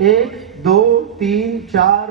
1, 2, 3, 4,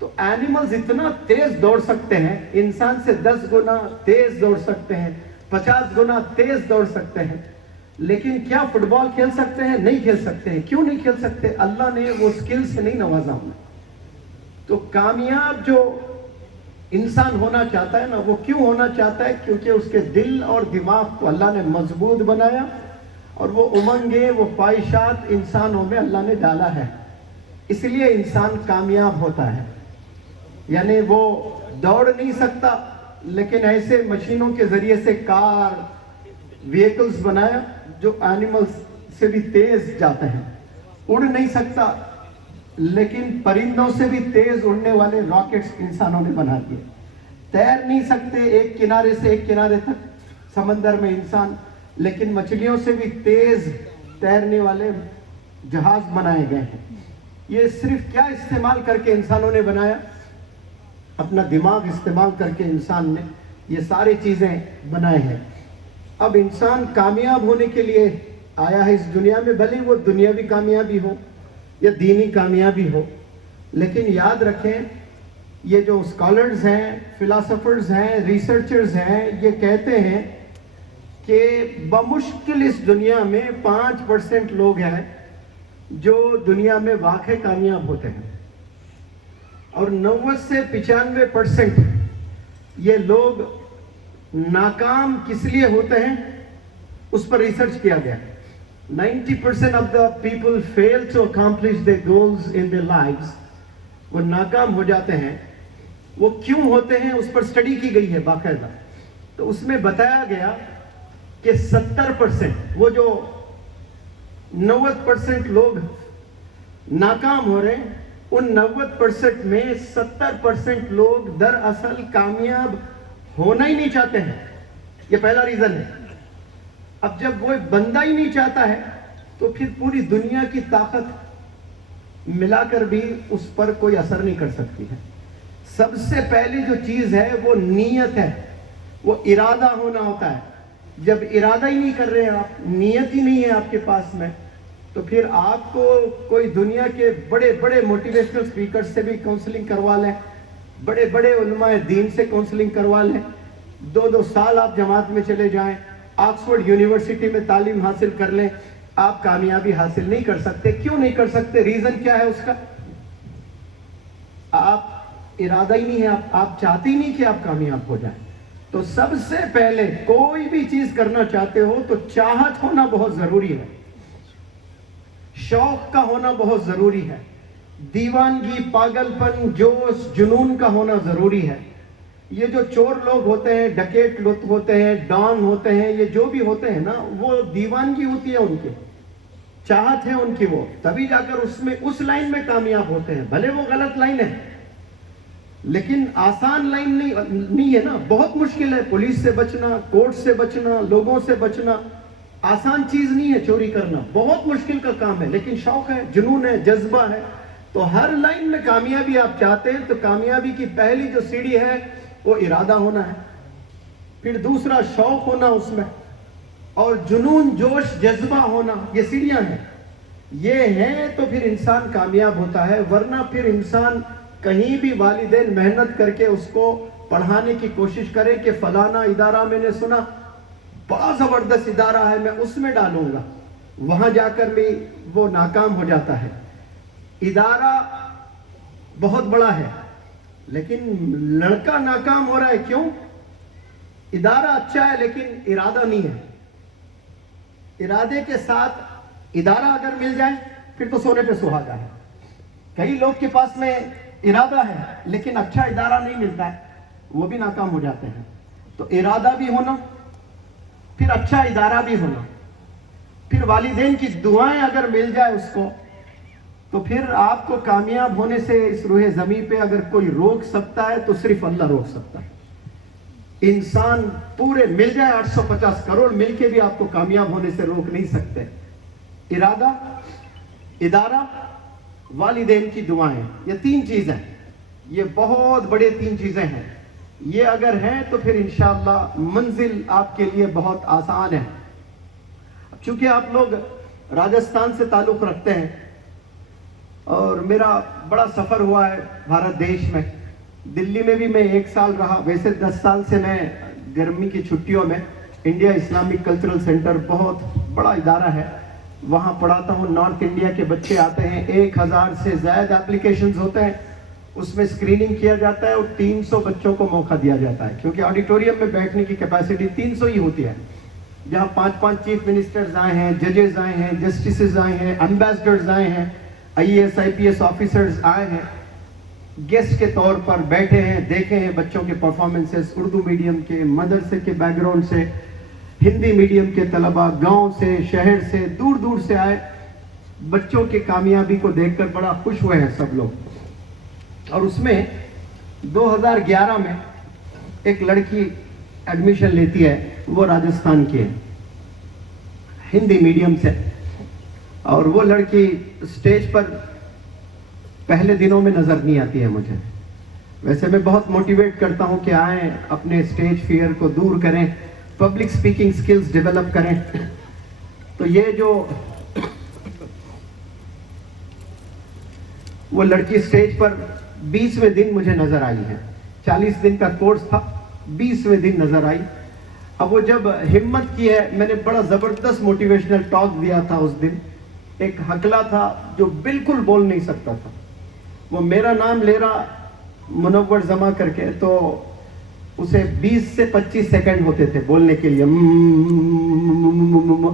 تو اینیملز اتنا تیز دوڑ سکتے ہیں، انسان سے 10 گنا تیز دوڑ سکتے ہیں، 50 گنا تیز دوڑ سکتے ہیں، لیکن کیا فٹ بال کھیل سکتے ہیں؟ نہیں کھیل سکتے ہیں۔ کیوں نہیں کھیل سکتے؟ اللہ نے وہ سکل سے نہیں نوازا انہیں۔ تو کامیاب جو انسان ہونا چاہتا ہے نا، وہ کیوں ہونا چاہتا ہے؟ کیونکہ اس کے دل اور دماغ کو اللہ نے مضبوط بنایا، اور وہ امنگیں، وہ خواہشات انسانوں میں اللہ نے ڈالا ہے، اس لیے انسان کامیاب ہوتا ہے۔ یعنی وہ دوڑ نہیں سکتا، لیکن ایسے مشینوں کے ذریعے سے کار، وہیکلز بنایا جو اینیملز سے بھی تیز جاتے ہیں۔ اڑ نہیں سکتا، لیکن پرندوں سے بھی تیز اڑنے والے راکٹس انسانوں نے بنا دیے۔ تیر نہیں سکتے ایک کنارے سے ایک کنارے تک سمندر میں انسان، لیکن مچھلیوں سے بھی تیز تیرنے والے جہاز بنائے گئے ہیں۔ یہ صرف کیا استعمال کر کے انسانوں نے بنایا؟ اپنا دماغ استعمال کر کے انسان نے یہ ساری چیزیں بنائے ہیں۔ اب انسان کامیاب ہونے کے لیے آیا ہے اس دنیا میں، بھلے وہ دنیاوی کامیابی ہو یا دینی کامیابی ہو، لیکن یاد رکھیں یہ جو اسکالرز ہیں، فلاسفرز ہیں، ریسرچرز ہیں، یہ کہتے ہیں کہ بمشکل اس دنیا میں 5% لوگ ہیں جو دنیا میں واقع کامیاب ہوتے ہیں، اور 90 سے 95% یہ لوگ ناکام کس لیے ہوتے ہیں، اس پر ریسرچ کیا گیا۔ 90% of the people fail to accomplish their goals in their lives۔ وہ ناکام ہو جاتے ہیں، وہ کیوں ہوتے ہیں اس پر اسٹڈی کی گئی ہے باقاعدہ۔ تو اس میں بتایا گیا کہ 70%، وہ جو 90% لوگ ناکام ہو رہے ہیں، ان 90% میں 70% لوگ دراصل کامیاب ہونا ہی نہیں چاہتے ہیں۔ یہ پہلا ریزن ہے۔ اب جب وہ بندہ ہی نہیں چاہتا ہے تو پھر پوری دنیا کی طاقت ملا کر بھی اس پر کوئی اثر نہیں کر سکتی ہے۔ سب سے پہلی جو چیز ہے وہ نیت ہے، وہ ارادہ ہونا ہوتا ہے۔ جب ارادہ ہی نہیں کر رہے ہیں آپ، نیت ہی نہیں ہے آپ کے پاس میں، تو پھر آپ کو کوئی دنیا کے بڑے بڑے موٹیویشنل اسپیکر سے بھی کاؤنسلنگ کروا لیں، بڑے بڑے علماء دین سے کاؤنسلنگ کروا لیں، 2 سال آپ جماعت میں چلے جائیں، آکسفورڈ یونیورسٹی میں تعلیم حاصل کر لیں، آپ کامیابی حاصل نہیں کر سکتے۔ کیوں نہیں کر سکتے؟ ریزن کیا ہے اس کا؟ آپ ارادہ ہی نہیں ہے، آپ چاہتے ہی نہیں کہ آپ کامیاب ہو جائیں۔ تو سب سے پہلے کوئی بھی چیز کرنا چاہتے ہو تو چاہت ہونا بہت ضروری ہے، شوق کا ہونا بہت ضروری ہے، دیوانگی، پاگل پن، جوش، جنون کا ہونا ضروری ہے۔ یہ جو چور لوگ ہوتے ہیں، ڈکیٹ لوگ ہوتے ہیں، ڈان ہوتے ہیں، یہ جو بھی ہوتے ہیں نا، وہ دیوانگی ہوتی ہے ان کی، چاہت ہے ان کی، وہ تبھی جا کر اس لائن میں کامیاب ہوتے ہیں۔ بھلے وہ غلط لائن ہے، لیکن آسان لائن نہیں ہے نا، بہت مشکل ہے۔ پولیس سے بچنا، کورٹ سے بچنا، لوگوں سے بچنا آسان چیز نہیں ہے۔ چوری کرنا بہت مشکل کا کام ہے، لیکن شوق ہے، جنون ہے، جذبہ ہے۔ تو ہر لائن میں کامیابی آپ چاہتے ہیں تو کامیابی کی پہلی جو سیڑھی ہے وہ ارادہ ہونا ہے، پھر دوسرا شوق ہونا اس میں، اور جنون، جوش، جذبہ ہونا، یہ سیڑھیاں ہیں۔ یہ ہیں تو پھر انسان کامیاب ہوتا ہے، ورنہ پھر انسان کہیں بھی والدین محنت کر کے اس کو پڑھانے کی کوشش کرے کہ فلانا ادارہ میں نے سنا بڑا زبردست ادارہ ہے، میں اس میں ڈالوں گا، وہاں جا کر بھی وہ ناکام ہو جاتا ہے۔ ادارہ بہت بڑا ہے لیکن لڑکا ناکام ہو رہا ہے، کیوں؟ ادارہ اچھا ہے لیکن ارادہ نہیں ہے۔ ارادے کے ساتھ ادارہ اگر مل جائے پھر تو سونے پہ سہاگا ہے۔ کئی لوگ کے پاس میں ارادہ ہے لیکن اچھا ادارہ نہیں ملتا ہے، وہ بھی ناکام ہو جاتے ہیں۔ تو ارادہ بھی ہونا، پھر اچھا ادارہ بھی ہونا، پھر والدین کی دعائیں اگر مل جائے اس کو، تو پھر آپ کو کامیاب ہونے سے اس روح زمین پہ اگر کوئی روک سکتا ہے تو صرف اللہ روک سکتا ہے۔ انسان پورے مل جائے 850 کروڑ مل کے بھی آپ کو کامیاب ہونے سے روک نہیں سکتے۔ ارادہ، ادارہ، والدین کی دعائیں، یہ 3 چیزیں، یہ بہت بڑے 3 چیزیں ہیں۔ یہ اگر ہیں تو پھر انشاءاللہ منزل آپ کے لیے بہت آسان ہے۔ چونکہ آپ لوگ راجستھان سے تعلق رکھتے ہیں اور میرا بڑا سفر ہوا ہے بھارت دیش میں. دلی میں بھی میں 1 سال رہا. ویسے 10 سال سے میں گرمی کی چھٹیوں میں انڈیا اسلامک کلچرل سینٹر بہت بڑا ادارہ ہے وہاں پڑھاتا ہوں. نارتھ انڈیا کے بچے آتے ہیں, 1000 سے زائد اپلیکیشنز ہوتے ہیں, اس میں اسکریننگ کیا جاتا ہے اور 300 بچوں کو موقع دیا جاتا ہے کیونکہ آڈیٹوریم میں بیٹھنے کی کیپیسٹی 300 ہی ہوتی ہے. جہاں 5 چیف منسٹرز آئے ہیں, ججز آئے ہیں, جسٹسز آئے ہیں, ایمبیسڈرز آئے ہیں, IAS IPS آفیسرز آئے ہیں, گیسٹ کے طور پر بیٹھے ہیں, دیکھے ہیں بچوں کے پرفارمنسز, اردو میڈیم کے, مدرسے کے بیک گراؤنڈ سے, ہندی میڈیم کے طلباء, گاؤں سے, شہر سے, دور دور سے آئے. بچوں کی کامیابی کو دیکھ کر بڑا خوش ہوئے ہیں سب لوگ. اور اس میں 2011 میں ایک لڑکی ایڈمیشن لیتی ہے, وہ راجستھان کی ہے, ہندی میڈیم سے. اور وہ لڑکی اسٹیج پر پہلے دنوں میں نظر نہیں آتی ہے مجھے. ویسے میں بہت موٹیویٹ کرتا ہوں کہ آئیں, اپنے اسٹیج فیئر کو دور کریں, پبلک سپیکنگ سکلز ڈیولپ کریں. تو یہ جو وہ لڑکی اسٹیج پر 20ویں دن مجھے نظر آئی ہے. 40 دن کا کورس تھا, 20ویں دن نظر آئی. اب وہ جب ہمت کی ہے, میں نے بڑا زبردست موٹیویشنل ٹاک دیا تھا اس دن. ایک ہکلا تھا جو بالکل بول نہیں سکتا تھا, وہ میرا نام لے رہا منور زما کر کے, تو اسے 20 سے 25 سیکنڈ ہوتے تھے بولنے کے لیے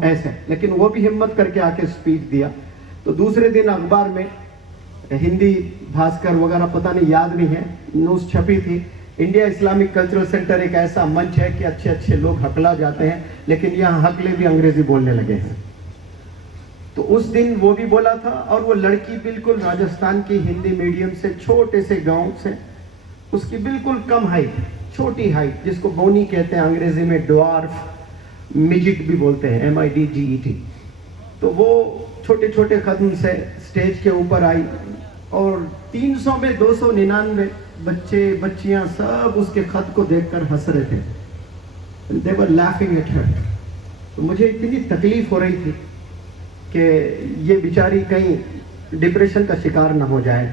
ایسے, لیکن وہ بھی ہمت کر کے آ کے اسپیچ دیا. تو دوسرے دن اخبار میں ہندی بھاسکر وغیرہ پتہ نہیں یاد نہیں ہے, نیوز چھپی تھی, انڈیا اسلامک کلچرل سینٹر ایک ایسا منچ ہے کہ اچھے اچھے لوگ ہکلا جاتے ہیں, لیکن یہاں ہکلے بھی انگریزی بولنے لگے ہیں. تو اس دن وہ بھی بولا تھا. اور وہ لڑکی بالکل راجستھان کی ہندی میڈیم سے, چھوٹے سے گاؤں سے, اس کی بالکل کم ہائٹ, چھوٹی ہائٹ, جس کو بونی کہتے ہیں انگریزی میں, ڈوارف, مجٹ بھی بولتے ہیں, MIDGET. تو وہ چھوٹے چھوٹے قدم سے اسٹیج کے اوپر آئی اور 300 میں 299 بچے بچیاں سب اس کے خط کو دیکھ کر ہنس رہے تھے. They were laughing at her. تو مجھے اتنی تکلیف ہو رہی تھی کہ یہ بیچاری کہیں ڈپریشن کا شکار نہ ہو جائے,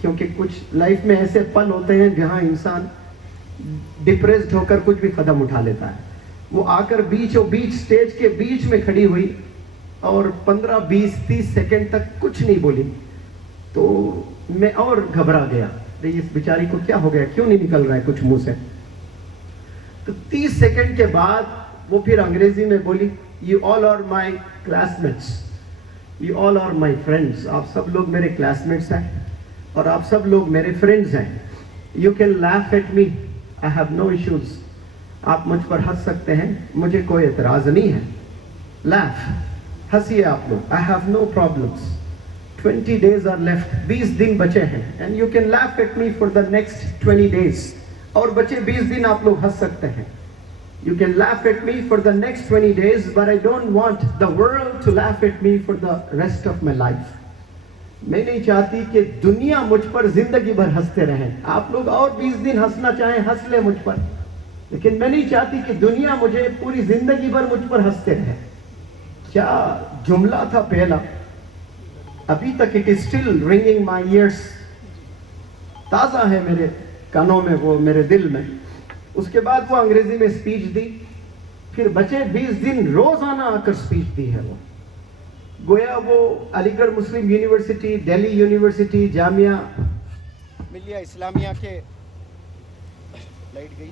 کیونکہ کچھ لائف میں ایسے پل ہوتے ہیں جہاں انسان ڈپریسڈ ہو کر کچھ بھی قدم اٹھا لیتا ہے. وہ آ کر بیچوں بیچ اسٹیج کے بیچ میں کھڑی ہوئی اور 15 20 30 سیکنڈ تک کچھ نہیں بولی. تو میں اور گھبرا گیا, اس بیچاری کو کیا ہو گیا, کیوں نہیں نکل رہا ہے کچھ منہ سے. تو 30 سیکنڈ کے بعد وہ پھر انگریزی میں بولی, You all are my classmates, you all are my friends. آپ سب لوگ میرے کلاس میٹس ہیں اور آپ سب لوگ میرے فرینڈز ہیں. You can laugh at me, I have no issues. آپ مجھ پر ہنس سکتے ہیں, مجھے کوئی اعتراض نہیں ہے. Laugh, ہنسیے آپ لوگ, I have no problems. 20 days are left, 20 دن بچے ہیں, and you can laugh at me for the next 20 days. اور بچے 20 دن آپ لوگ ہنس سکتے ہیں. You can laugh at me for the next 20 days, but I don't want the world to laugh at me for the rest of my life. میں نہیں چاہتی کہ دنیا مجھ پر زندگی بھر ہنستے رہیں. آپ لوگ اور 20 دن ہنسنا چاہیں ہنس لیں مجھ پر, لیکن میں نہیں چاہتی کہ دنیا مجھے پوری زندگی بھر مجھ پر ہنستے رہے. کیا جملہ تھا پہلا, ابھی تک it is still ringing my ears, تازہ ہے میرے کانوں میں, وہ میرے دل میں. اس کے بعد وہ انگریزی میں اسپیچ دی. پھر بچے 20 دن روزانہ آ کر اسپیچ دی ہے. وہ گویا وہ علی گڑھ مسلم یونیورسٹی, دہلی یونیورسٹی, جامعہ ملیہ اسلامیہ کے لائٹ گئی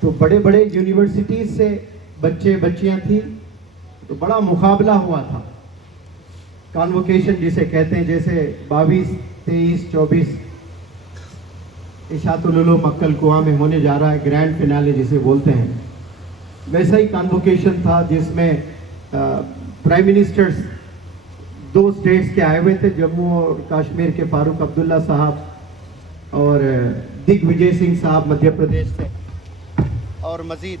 تو بڑے بڑے یونیورسٹیز سے بچے بچیاں تھیں. تو بڑا مقابلہ ہوا تھا, کانوکیشن جسے کہتے ہیں, جیسے 22 23 24 اشاعت العلوم مکل کنواں میں ہونے جا رہا ہے, گرینڈ فینالے جسے بولتے ہیں, ویسا ہی کانوکیشن تھا جس میں پرائم منسٹرز 2 اسٹیٹس کے آئے ہوئے تھے, جموں اور کشمیر کے فاروق عبداللہ صاحب اور دگ وجے سنگھ صاحب مدھیہ پردیش سے, اور مزید